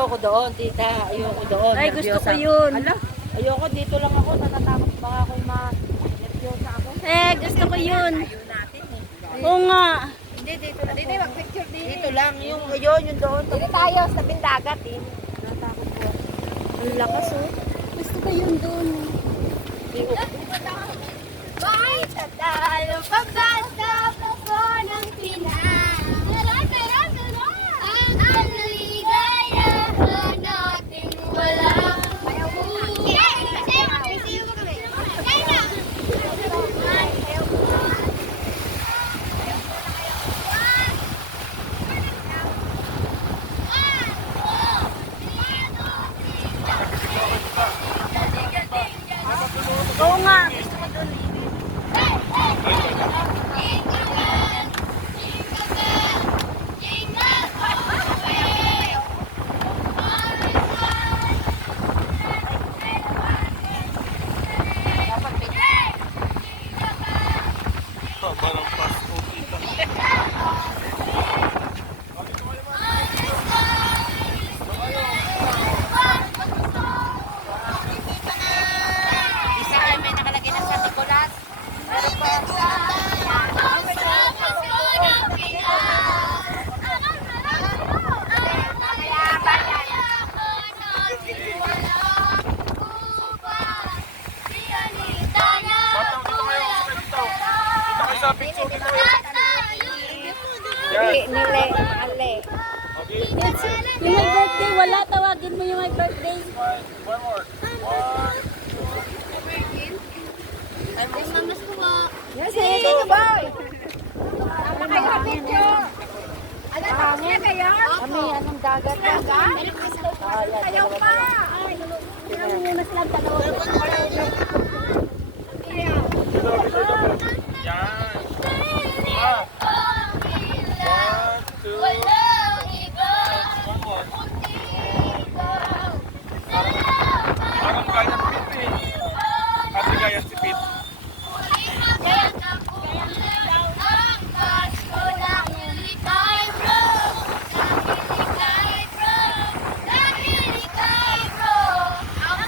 ayoko doon, tita. Ayoko doon. Ay, gusto ko nervyosa. yun. Ala, ayoko. Dito lang ako. Natatakot baka ako'y ma-nervyosa ako. Eh, gusto ko yun. Ayaw natin eh. Oo nga. Hindi, dito lang. Dito, mag-picture din. Dito lang. Yung doon. Dito tayo sa bindagat eh. Natakot ko. Ang lakas oh. Gusto ko yun dun. Bakit tatalo pabasa po ng Pinas? Ang kaligayahan nating walang huli. Oo nga. Gusto ko dun. Isa ay may nakalagay na sa Nicolas. Nile, ale. Yung my birthday, wala. Tawagin mo yung my birthday. Ay, mamas ko ba? Yes, dito boy. Ano kayo? Kami, anong dagat? Ayaw pa. Kaya mo muna silang dalawa.